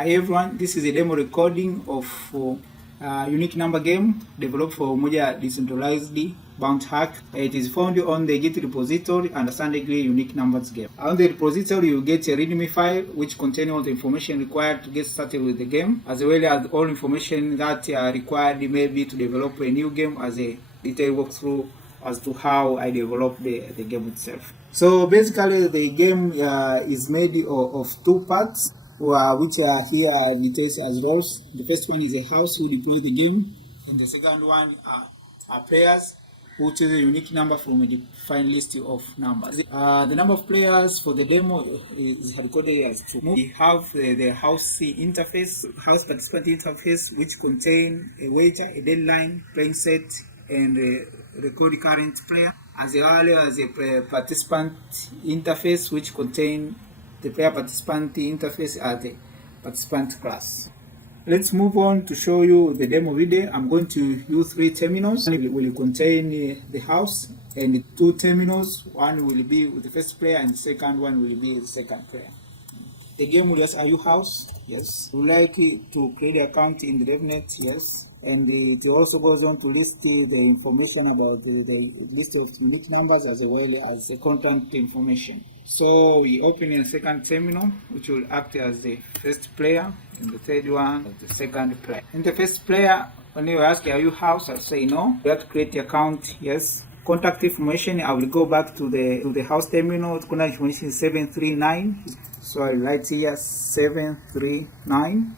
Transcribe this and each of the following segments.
Hi everyone, this is a demo recording of unique number game developed for Umoja Decentralized Bounty Hack. It is found on the Git repository under Sunday Grey Unique Numbers game. On the repository, you get a README file which contains all the information required to get started with the game, as well as all information that are required maybe to develop a new game, as a detailed walkthrough as to how I developed the game itself. So basically, the game is made of two parts, which are here details as roles. The first one is a house who deploy the game, and the second one are players who choose a unique number from a defined list of numbers. The number of players for the demo is recorded as 2. We have the house interface, house participant interface, which contain a wager, a deadline, playing set, and a record current player, as well as a participant interface, which contain the player participant interface as the participant class. Let's move on to show you the demo video. I'm going to use 3 terminals. One will contain the house, and 2 terminals. One will be with the first player, and the second one will be the second player. The game will ask, are you house? Yes. Would you like to create an account in the DevNet? Yes. And it also goes on to list the information about the list of unique numbers as well as the content information. So we open in a second terminal, which will act as the first player, and the third one as the second player. In the first player, when you ask, are you house? I'll say no. You have to create the account. Yes. Contact information, I will go back to the house terminal. Contact information is 739. So I'll write here 739.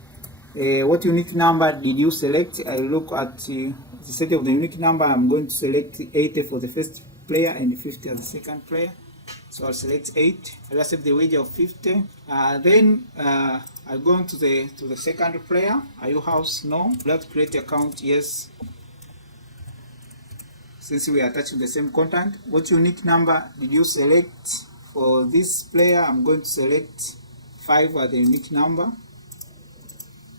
What unique number did you select? I look at the set of the unique number. I'm going to select 80 for the first player and 50 as the second player. So I'll select 8. I'll accept the wager of 50. Then I'll go into the second player. Are you house? No. We'll have to create an account. Yes. Since we are attaching the same content, what unique number did you select for this player? I'm going to select 5 as the unique number.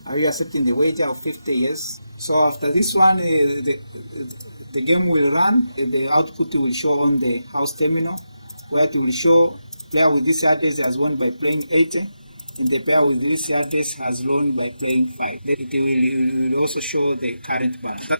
Are you accepting the wager of 50? Yes. So after this one, the game will run. The output will show on the house terminal, where it will show player with this address has won by playing 80, and the player with this address has won by playing 5. Then it will also show the current balance.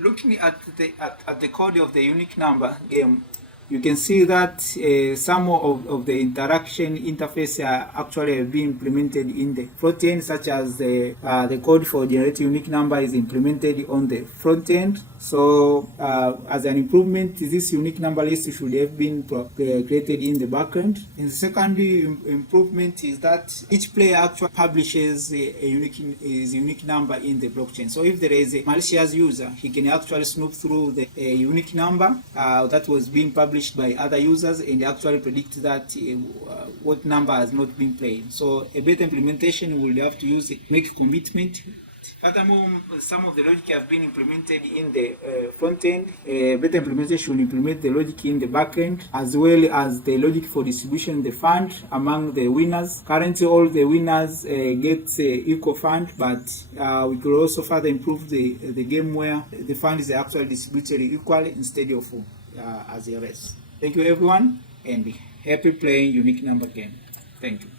Looking at the code of the unique number game, you can see that some of the interaction interface are actually being implemented in the front end, such as the code for generating unique number is implemented on the front end. So as an improvement, this unique number list should have been created in the backend. And the second improvement is that each player actually publishes a unique number in the blockchain. So if there is a malicious user, he can actually snoop through the unique number that was being published by other users and actually predict that what number has not been played. So a better implementation will have to make commitment. Furthermore, some of the logic have been implemented in the front end. Better implementation will implement the logic in the back end, as well as the logic for distribution of the fund among the winners. Currently, all the winners get equal fund, but we could also further improve the game where the fund is actually distributed equally instead of as a race. Thank you everyone, and happy playing unique number game. Thank you.